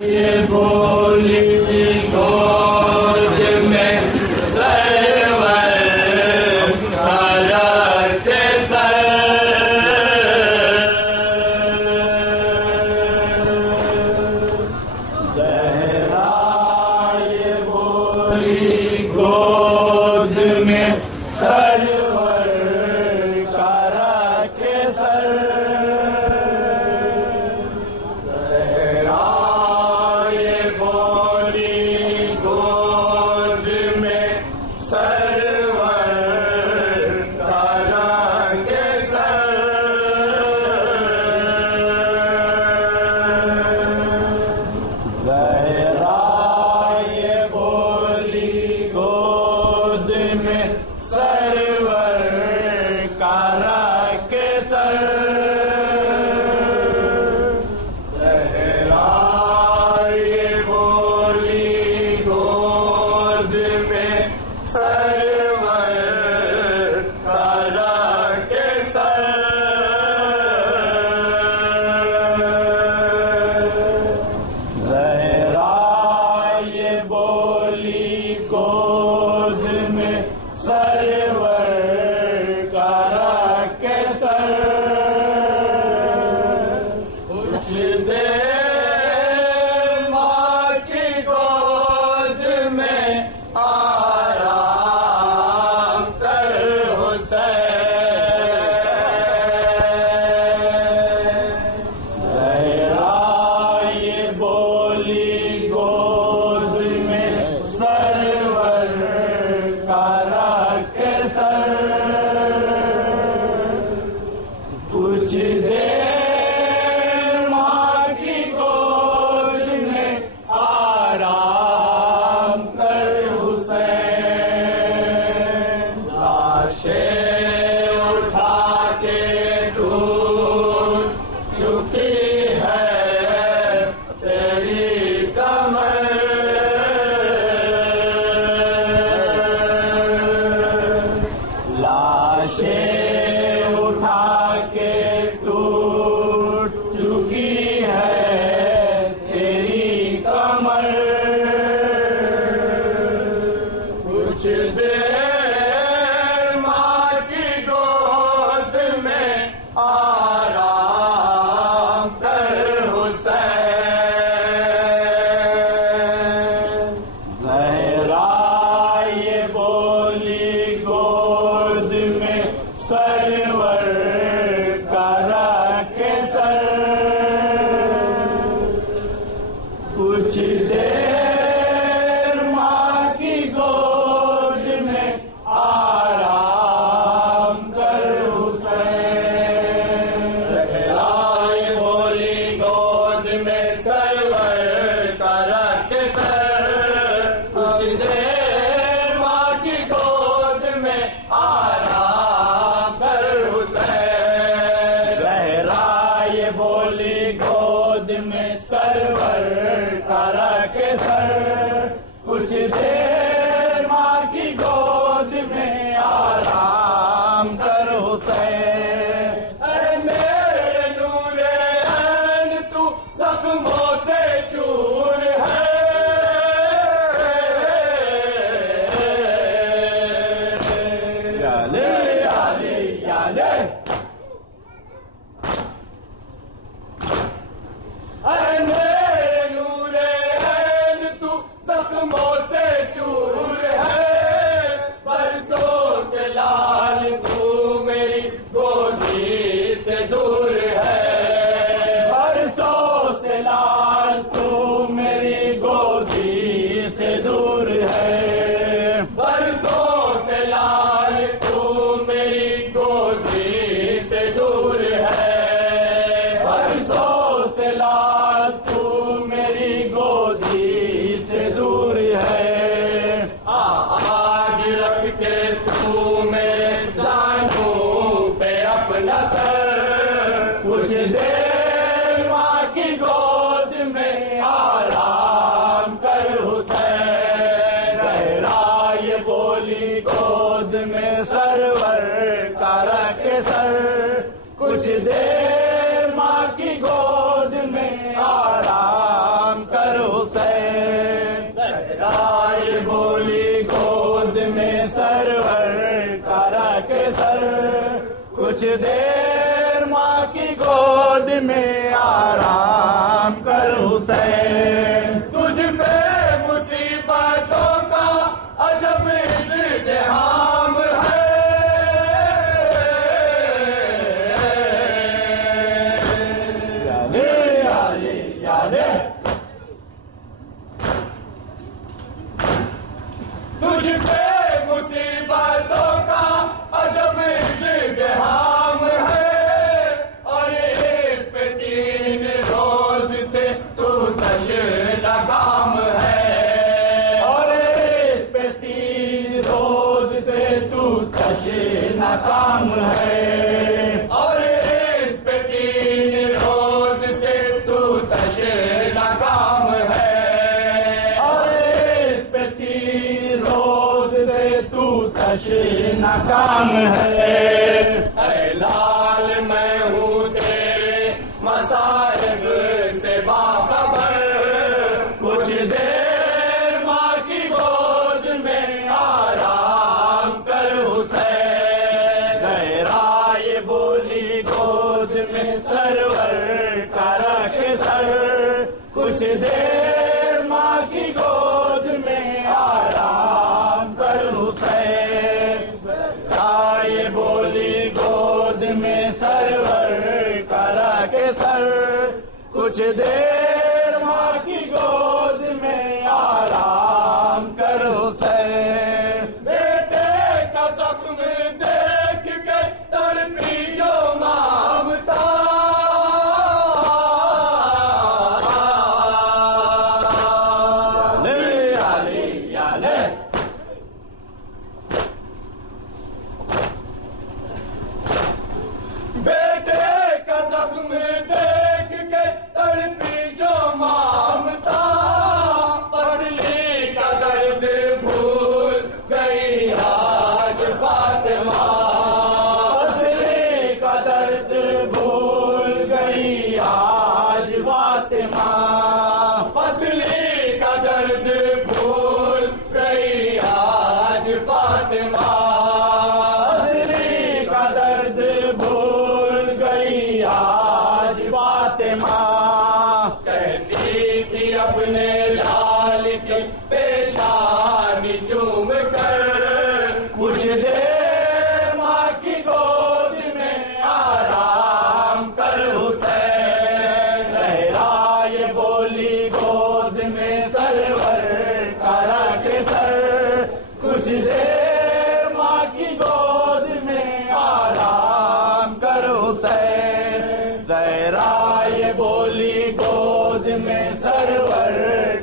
یہ بولی گود میں سرور کرت سر زہرا یہ بولی گود میں سرور کرت سر کچھ دیر ماں کی گود میں آرام کر حسین، اے میرے نور عین تو زخموں سے چور ہے، یا لے یا لے یا لے، اے میرے نور عین تو زخموں سے چور ہے، برسوں سے لال تو میری گودی سے دور ہے، برسوں سے لال تو میری گودی سے دور ہے، برسوں سے لال تو میری گودی سے دور ہے، برسوں سے لال تو میری گودی سے دور ہے، آج رکھ کے تو میرے زانوں پہ اپنا سر، کچھ دیر ماں کی گود میں کر حسین زہرائے بولی گود میں سرور کا رکھ سر کچھ دیر ماں کی گود میں آرام کر حسین تجھ پہ مصیبتوں کا عجب التحام ہے تجھ پہ مصیبتوں کا عجب التحام ہے اور اس پہ 3 روز سے تو تشنہ کام ہے اور اس پہ 3 روز سے تو تشنہ کام ہے اور اس پہ 3 روز سے تو تشنہ کام ہے اور اس پہ 3 روز سے تو تشنہ کام ہے اے لال میں ہوں تیرے مصائب سے باخبر کچھ دیر ماں کی گود میں آرام کر حسین زہرائے بولی گود میں سرور کا رکھ سر کچھ دیر ماں کی گود میں آرام کر حسین زہرائے بولی گود میں سرور کا رکھ سر کچھ دیر ماں کی گود میں آرام کر حسین بیٹے کا زخم دیکھ کے تڑپی جو مامتا بیٹے کا زخم دیکھ کے تڑپی جو مامتا پتلی کا درد بھول گئی آج فاطمہ پتلی کا درد بھول گئی آج فاطمہ پتلی کا درد بھول گئی آج فاطمہ پتلی کا درد بھول گئی آج فاطمہ کہتی تھی اپنے لال کے پیشانی چوم کر کچھ دیر ماں کی گود میں آرام کر حسین زہرائے بولی گود میں سرور کا رکھ سر کچھ دیر ماں کی گود میں آرام کر حسین زہرائے بولی گود میں سرور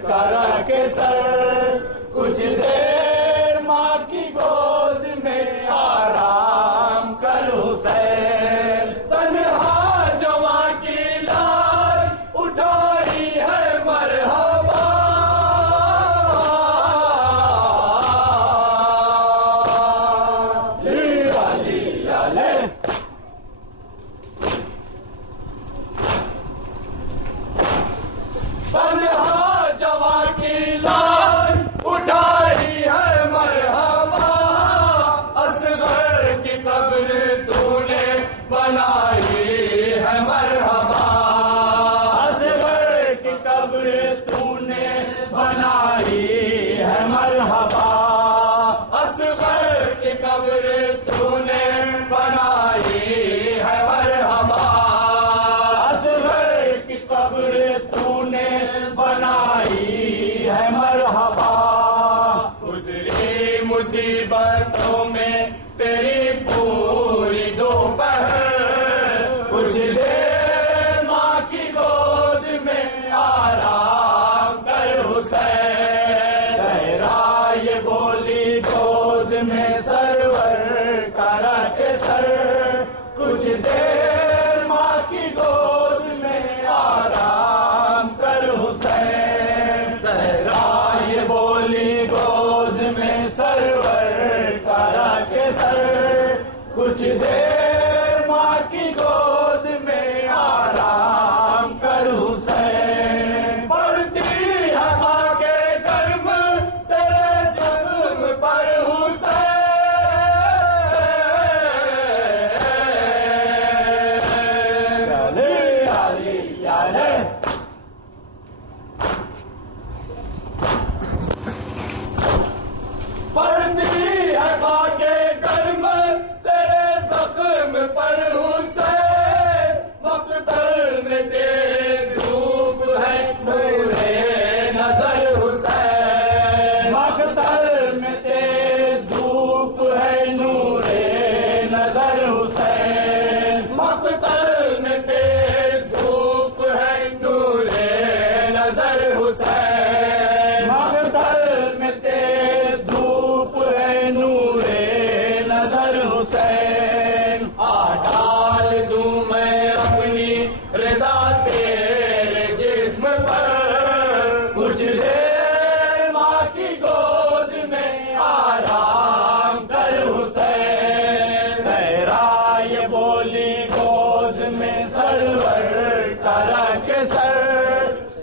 کا رکھ سر کچھ دیر ماں کی گود میں آرام کر حسین تنہا جواں کی لاش اٹھائی ہے مرحبا تنہا جواں کی لاش اٹھائی ہے مرحبا اصغر کی قبر تو نے بنائی ہے مرحبا اصغر کی قبر تو نے بنائی ہے مرحبا اصغر کی قبر تو نے بنائی ہے مرحبا اصغر کی قبر تو نے بنائی ہے مرحبا گزری مصیبتوں میں تیری پوری دوپہر کچھ دیر ماں کی گود میں آرام کر حسین حسین مقتل میں تیز دھوپ ہے نور نظر حسین ڈال دوں میں اپنی رضا تیرے جسم پر کچھ دیر ماں کی گود میں آرام کر حسین زہرا یہ بولی گود میں سرور کرا کے سر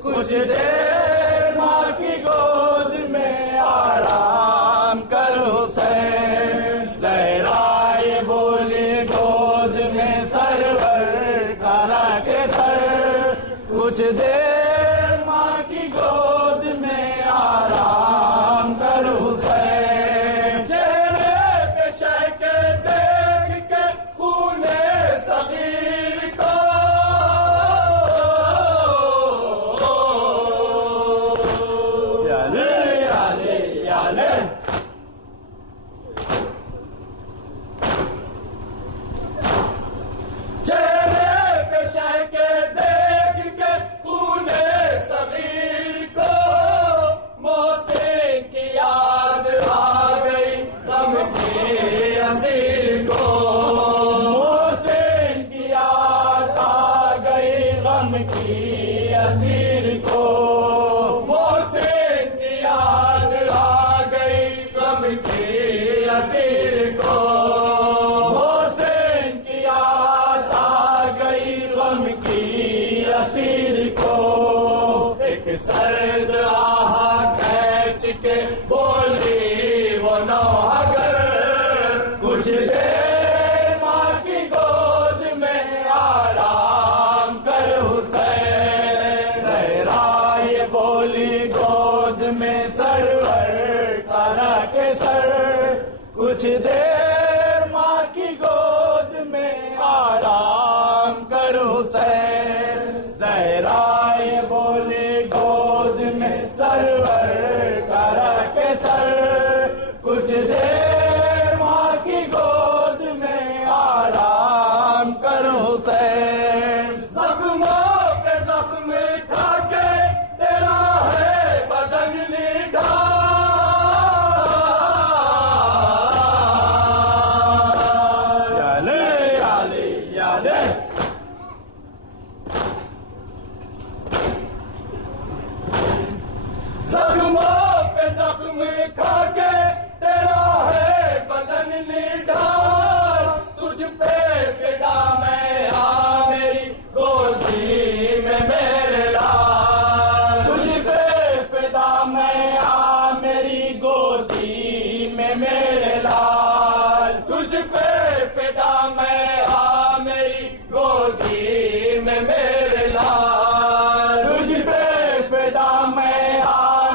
کچھ دیر ماں کی گود میں آرام کر حسین زہرا یہ بولی گود میں سرور کرا کے سر کچھ دیر ماں کی گود میں آرام کر حسین چہرے پہ شیکے دیکھ کے خون صغیر کو یا لے یا لے یا لے چہرے پہ شیکے دیکھ کے خون صغیر کو موتیں کی یاد آ گئی غم کے اسیر کو حسین کی یاد آ گئی غم کی اسیر کو موتیں کی یاد آ گئی غم کے اسیر کو حسین کی یاد آ گئی غم کی اسیر کو ایک سرد آہا کھینچ کے بولی وہ نوحگر کچھ دیر ماں کی گود میں آرام کر حسین زہرا یہ بولی گود میں سرور کرا کے سر کچھ دیر ماں کی گود میں آرام کر حسین زہرا یہ بولی گود میں سرور کرا کے سر کچھ دیر ماں کی گود میں آرام کر حسین زخموں پہ زخم کھا کے تیرا ہے بدن نڈھا یا لے یا لے یا لے زخموں پہ زخم کھا کے تیرا ہے بدن نڈھال تجھ پہ فدا میں آ میری گودی میں میرے لال تجھ پہ فدا میں آ میری گودی میں میرے لال تجھ پہ فدا میں آ میری گودی میں میرے لال تجھ پہ فدا میں آ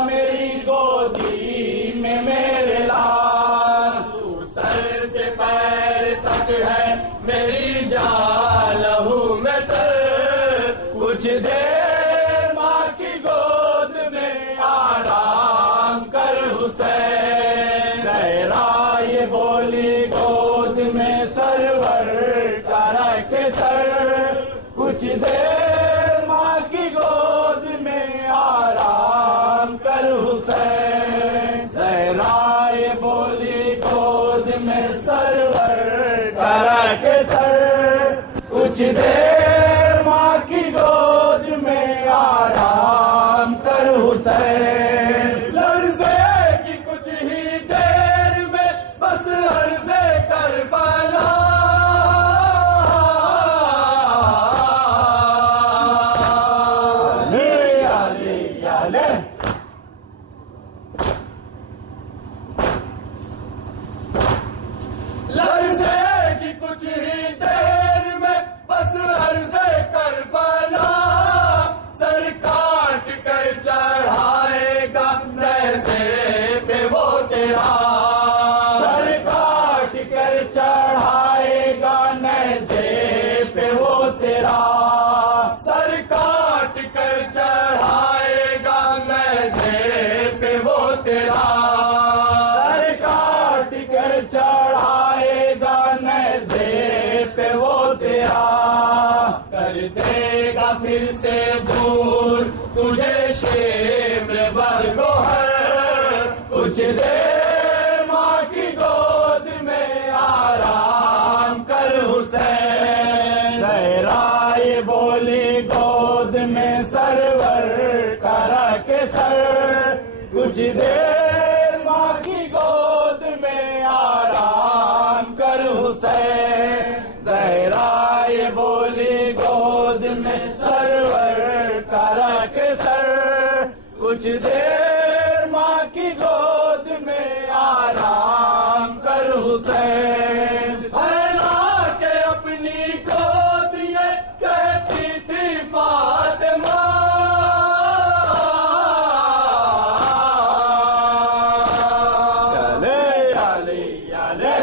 میری گودی میں میرے لال تو سر سے پیر تک ہے میری جان لہو میں تر کچھ دیر ماں کی گود میں آرام کر حسین زہرا یہ بولی گود میں سرور کرا کے سر کچھ دیر ماں کی گود میں آرام کر حسین زہرا یہ بولی گود میں سرور کرا کے سر کچھ دیر ماں کی گود میں آرام کر حسین لرزے کی کچھ ہی دیر میں بس عرضے کربلا لے یا لے یا لے لرزے کی کچھ ہی دیر میں بس عرضے کربلا سر کاٹ کر چڑھائے گا یاد گوہر کچھ دیر ماں کی گود میں آرام کر حسین زہرا یہ بولی گود میں سرور کرا کے سر کچھ دیر ماں کی گود میں آرام کر حسین زہرا یہ بولی گود میں سرور کرا کے سر کچھ دیر ماں کی گود میں آرام کر حسین پھیلا کے اپنی گود یہ کہتی تھی فاطمہ علی علی علی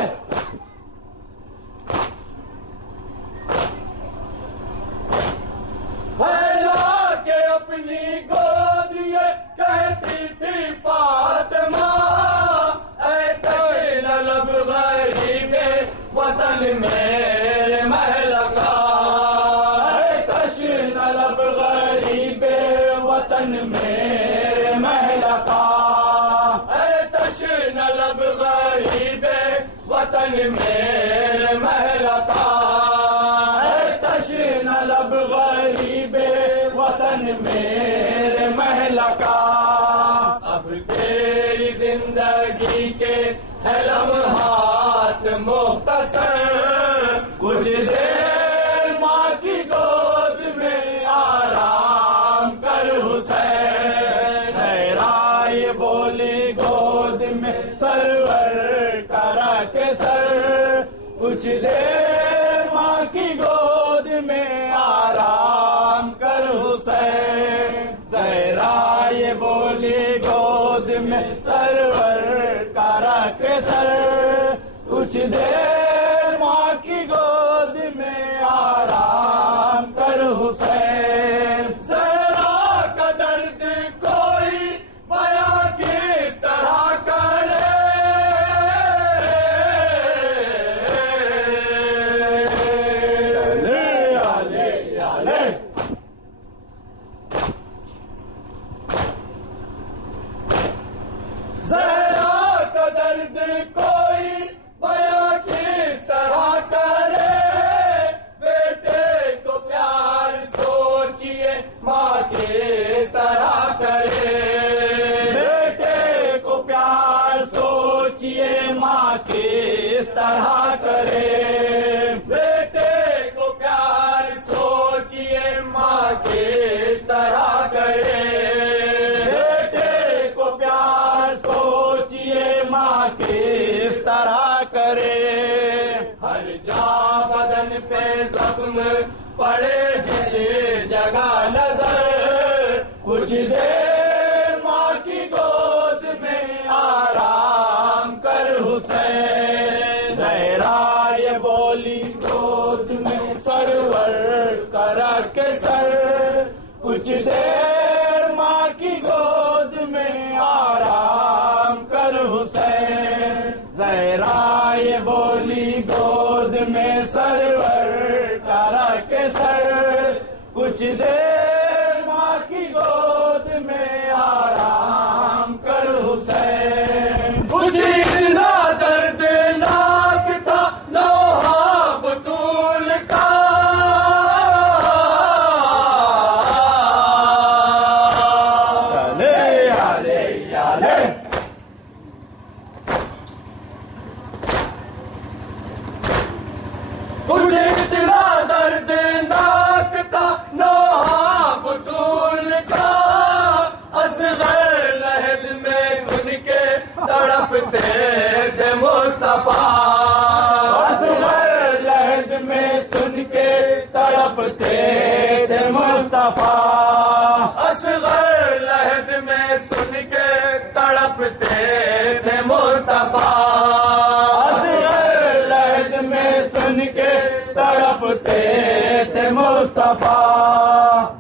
پھیلا کے اپنی گود یہ کہتی تھی فاطمہ اے تشن لب غریب وطن میرے محل کا اے تشن لب غریب وطن میرے محل کا اے تشن لب غریب وطن میرے محل کا اے تشن لب غریب وطن میرے محل کا اب تیری زندگی کے ہے لمحات مختصر کچھ دیر ماں کی گود میں آرام کر حسین زہرا یہ بولی گود میں سرور کرا کے سر کچھ دیر ماں کی گود میں آرام کر حسین زہرا یہ بولی گود میں سرور کرا کے سر کچھ دیر ماں کی گود میں آرام کر حسین زہرا کا درد کوئی بیاں کی طرح کرے علی علی علی زہرا کا درد کوئی بیاں کی طرح کرے بیٹے کو پیار سوچیے ماں کی طرح کرے بیٹے کو پیار سوچیے ماں کس طرح کرے بیٹے کو پیار سوچیے ماں کس طرح کرے بیٹے کو پیار سوچیے ماں کس طرح کرے ہر جا بدن پہ زخم پڑے جس جگہ نظر کچھ دیر ماں کی گود میں آرام کر حسین زہرا یہ بولی گود میں سرور کرا کے سر کچھ دیر ماں کی گود میں آرام کر حسین زہرا یہ بولی گود میں سرور کرا کے سر کچھ دیر ماں کی گود میں آرام کر حسین کچھ اتنا دردناک تھا لوہا بطول کا علی علی علی کچھ اتنا دردناک تھا لوہا بطول کا اصغر لحد میں سن کے تڑپتے تھے مصطفیٰ اصغر لہد میں سن کے تڑپتے تھے مصطفیٰ اصغر لحد میں سن کے تڑپتے تھے مصطفیٰ اصغر لہد میں سن کے تڑپتے تھے مصطفیٰ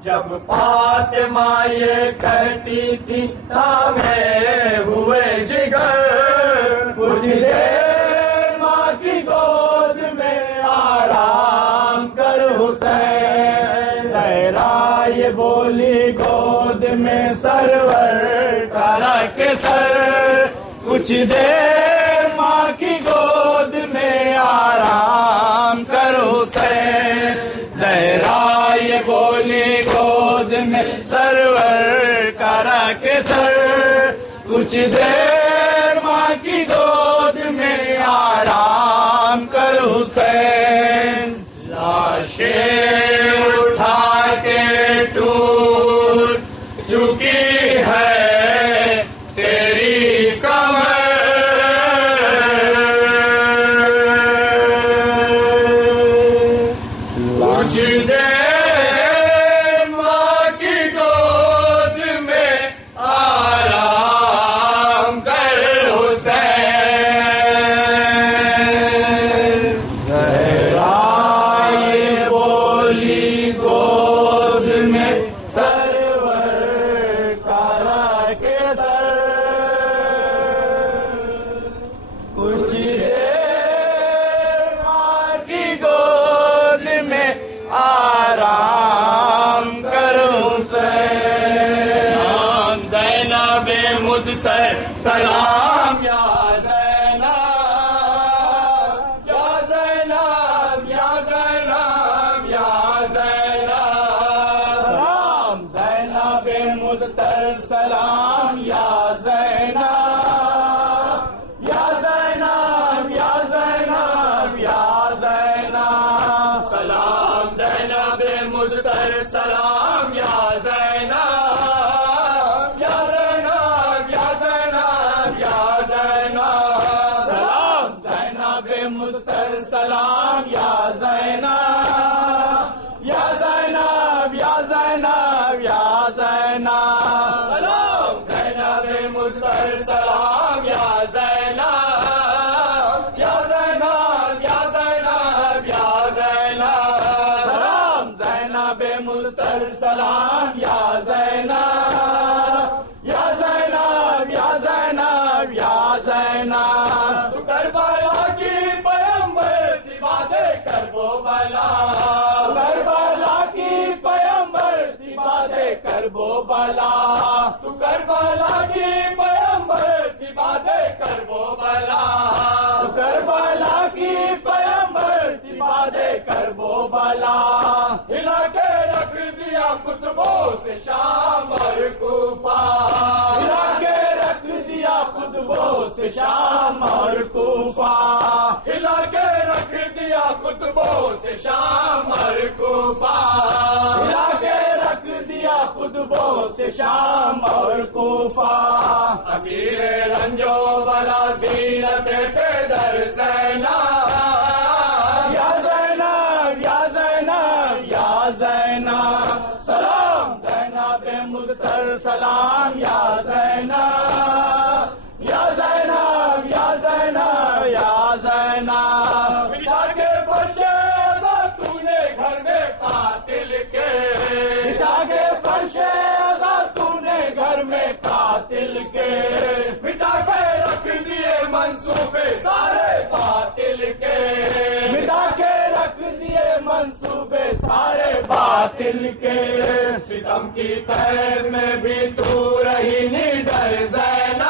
جب فاطمہ یہ کہتی تھی تھامے ہوئے جگر کچھ دیر ماں کی گود میں آرام کر حسین زہرا یہ بولی گود میں سرور کا کے سر کچھ دیر ماں کی گود میں آرام کرو حسین زہرا یہ بولی گود میں سرور کرا کے سر کچھ دیر ماں کی گود میں آرام کرو حسین لاشیں اٹھا کے ٹوٹ چکی ہے تیری کمر کچھ دیر ماں کی گود میں آرام کر حسین زہرا یہ بولی گود میں سرور کرا کے سر کچھ دیر ماں کی گود میں آرام کرو حسین زینب مضطر سلام یا زینب یا زینب یا زینب یا زینب سلام زینب مضطر سلام یا زینب یا زینب یا زینب یا زینب سلام زینب مضطر سلام یا زینب یا زینب یا زینب یا زینب سلام زینب مضطر سلام یا زینب یا زینب یا زینب یا زینب سلام زینب مضطر سلام یا زینب یا زینب یا زینب یا زینب سلام زینب مضطر سلام یا زینب یا زینب یا زینب یا زینب تو کربلا کی پیمبر تھی باتیں کربلا کربلا کی پیمبر تھی باتیں کربلا تو کربلا کی پیمبر تھی باتیں کربلا تو کربلا کی پیمبر تھی باتیں کربلا ہلا کے رکھ دیا قطبوں سے شام اور کوفہ ہلا کے رکھ دیا قطبوں سے شام اور کوفہ ہلا کے رکھ دیا قطبوں سے شام اور کوفہ ہلا کے رکھ دیا قطبوں سے شام اور کوفہ امیر رنجو بلا زینت پیدر زینب یا زینب یا زینب یا زینب سلام زینب مضطر سلام یا زینب یا زینب یا زینب یا زینب بچھا کے فرش ازا تو نے گھر میں قاتل کے بچھا کے فرش ازا تو نے گھر میں قاتل کے مٹا کے رکھ دیے منصوبے سارے باطل کے مٹا کے رکھ دیے منصوبے سارے باطل کے ستم کی قید میں بھی تو رہی نڈر زینب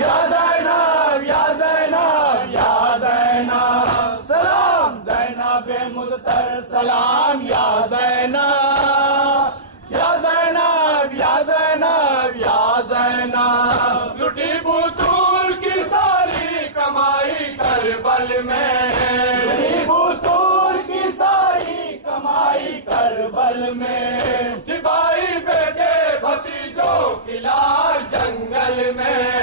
یا زینب یا زینب یا زینب سلام زینب مضطر سلام یا زینب یا زینب یا زینب یا زینب لٹی بطول کی ساری کمائی کربل میں لٹی بطول کی ساری کمائی کربل میں سپاہی بیٹے بھتیجوں کی لاش جنگل میں